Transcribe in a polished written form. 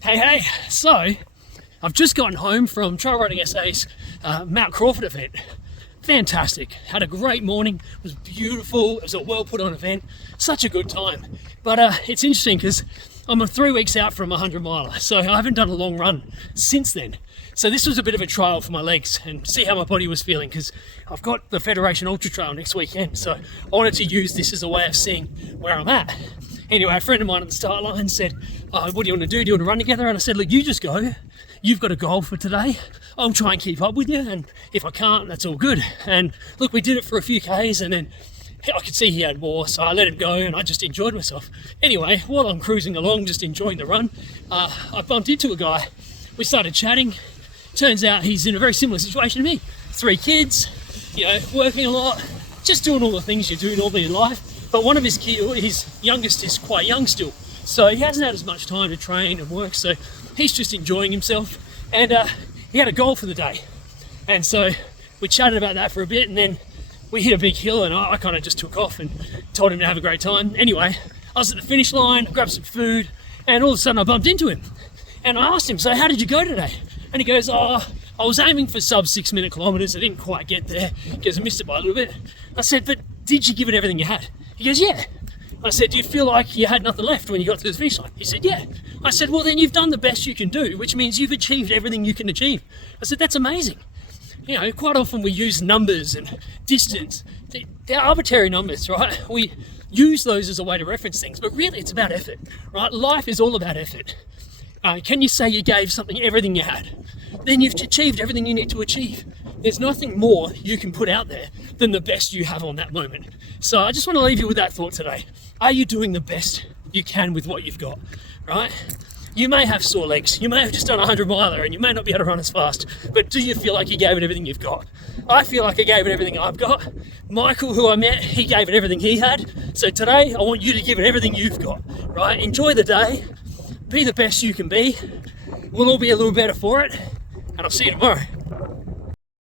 Hey, so I've just gotten home from Trail Running SA's Mount Crawford event. Fantastic. Had a great morning. It was beautiful. It was a well put on event. Such a good time. But it's interesting because I'm 3 weeks out from a 100 miler, so I haven't done a long run since then. So this was a bit of a trial for my legs and see how my body was feeling, because I've got the Federation Ultra Trail next weekend, so I wanted to use this as a way of seeing where I'm at. Anyway, a friend of mine at the start line said, what do you want to do? Do you want to run together? And I said, look, you just go. You've got a goal for today. I'll try and keep up with you, and if I can't, that's all good. And look, we did it for a few Ks, and then I could see he had more, so I let him go, and I just enjoyed myself. Anyway, while I'm cruising along, just enjoying the run, I bumped into a guy. We started chatting. Turns out he's in a very similar situation to me. 3 kids, working a lot, just doing all the things you do normally in life. But one of his youngest is quite young still, so he hasn't had as much time to train and work, so he's just enjoying himself. And he had a goal for the day. And so we chatted about that for a bit, and then we hit a big hill, and I kind of just took off and told him to have a great time. Anyway, I was at the finish line, grabbed some food, and all of a sudden I bumped into him. And I asked him, so how did you go today? And he goes, I was aiming for sub 6 minute kilometers. I didn't quite get there because I missed it by a little bit. I said, but did you give it everything you had? He goes, yeah. I said, do you feel like you had nothing left when you got to the finish line? He said, yeah. I said, well, then you've done the best you can do, which means you've achieved everything you can achieve. I said, that's amazing. Quite often we use numbers and distance. They're arbitrary numbers, right? We use those as a way to reference things, but really it's about effort, right? Life is all about effort. Can you say you gave something everything you had? Then you've achieved everything you need to achieve. There's nothing more you can put out there than the best you have on that moment. So I just want to leave you with that thought today. Are you doing the best you can with what you've got, right? You may have sore legs, you may have just done a 100 miler and you may not be able to run as fast, but do you feel like you gave it everything you've got? I feel like I gave it everything I've got. Michael, who I met, he gave it everything he had. So today I want you to give it everything you've got, right? Enjoy the day, be the best you can be. We'll all be a little better for it, and I'll see you tomorrow.